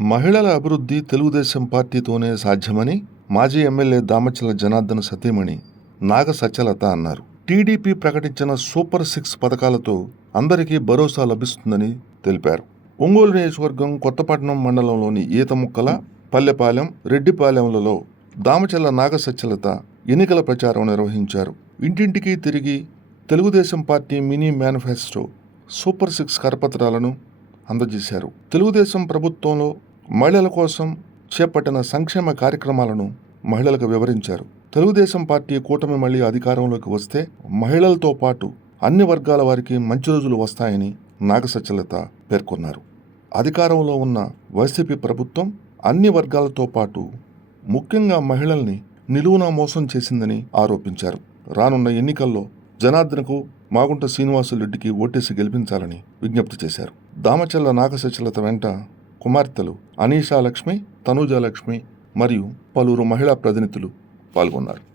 మహిళల అభివృద్ధి తెలుగుదేశం పార్టీతోనే సాధ్యమని మాజీ ఎమ్మెల్యే దామచల జనార్దన సతీమణి నాగ సచ్చలత అన్నారు. టీడీపీ ప్రకటించిన సూపర్ సిక్స్ పథకాలతో అందరికీ భరోసా లభిస్తుందని తెలిపారు. ఒంగోలు నియోజకవర్గం కొత్తపట్నం మండలంలోని ఈతముక్కల పల్లెపాలెం రెడ్డిపాలెంలలో దామచల్ల నాగ సచ్చలత ఎన్నికల ప్రచారం నిర్వహించారు. ఇంటింటికి తిరిగి Telugudesam party mini manifesto super six కరపత్రాలను అందజేశారు. తెలుగుదేశం ప్రభుత్వంలో మహిళల కోసం చేపట్టిన సంక్షేమ కార్యక్రమాలను మహిళలకు వివరించారు. తెలుగుదేశం పార్టీ కూటమి మళ్ళీ అధికారంలోకి వస్తే మహిళలతో పాటు అన్ని వర్గాల వారికి మంచి రోజులు వస్తాయని నాగసత్యలత పేర్కొన్నారు. అధికారంలో ఉన్న వైసీపీ ప్రభుత్వం అన్ని వర్గాలతో పాటు ముఖ్యంగా మహిళల్ని నిలువున మోసం చేసిందని ఆరోపించారు. రానున్న ఎన్నికల్లో జనార్దనకు మాగుంట శ్రీనివాసులరెడ్డికి ఓటేసి గెలిపించాలని విజ్ఞప్తి చేశారు. దామచల్ల నాగసచలత వెంట కుమార్తెలు అనీషా లక్ష్మి తనూజ లక్ష్మి మరియు పలువురు మహిళా ప్రతినిధులు పాల్గొన్నారు.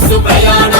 ఉచిత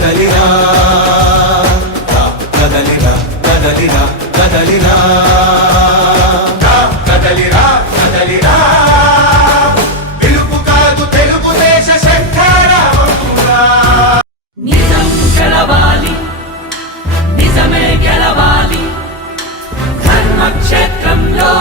కదలిరా కదలిరా కదలిరా కదలిరా. కదలిరా కదలిరా. పిలుపు కాదు తెలుగుదేశ నిజం గెలవాలి నిజమే గెలవాలి. ధర్మక్షేత్రంలో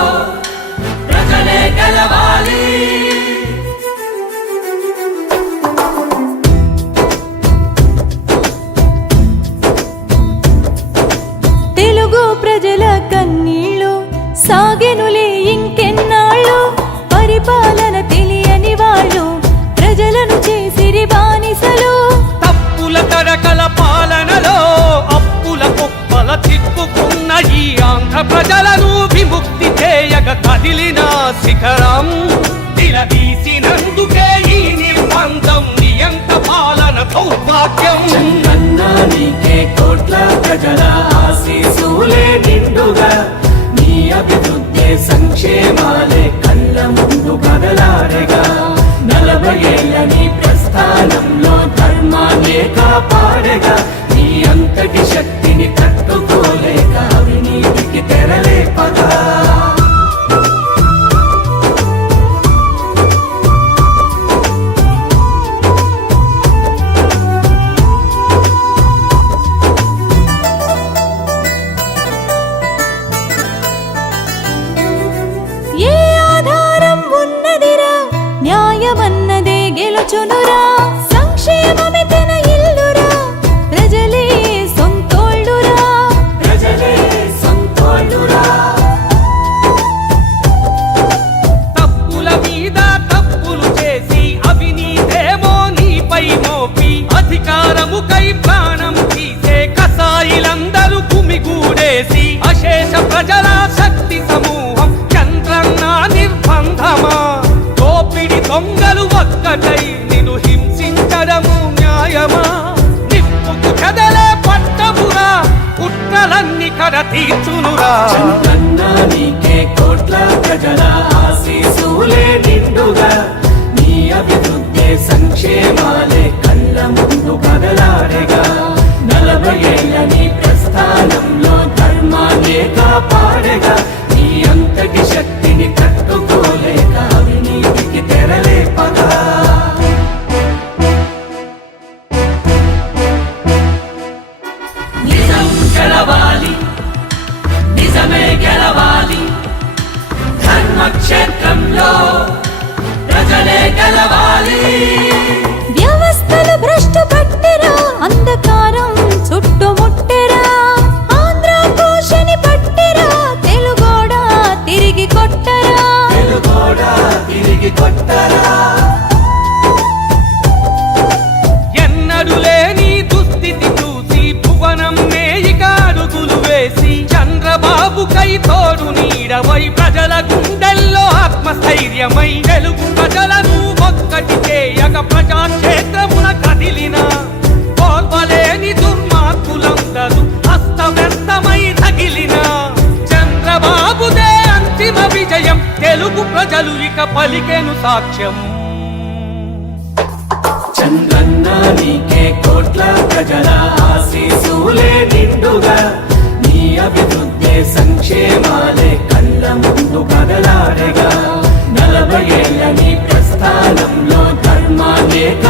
కావుగా నీ అభివృద్ధి సంక్షేమాలే కళ్ళ ముందు కదలారెగా. కర తీర్చునురా. చందన్నా నీకే కోట్ల ప్రజల ఆశీసులే నిండుగా. నీ అభివృద్ధి సంక్షేమాలే కళ్ళ ముందు కదలారెగా లేక పలికేను సాక్ష్యం. చంద్రన్న నీకే కోట్ల ప్రజల ఆశీసులే నిండుగా నీ అభివృద్ధి సంక్షేమాలే కళ్ళ ముందు కదలాడగా. నలభై ఏళ్ళ నీ ప్రస్థానంలో ధర్మాలే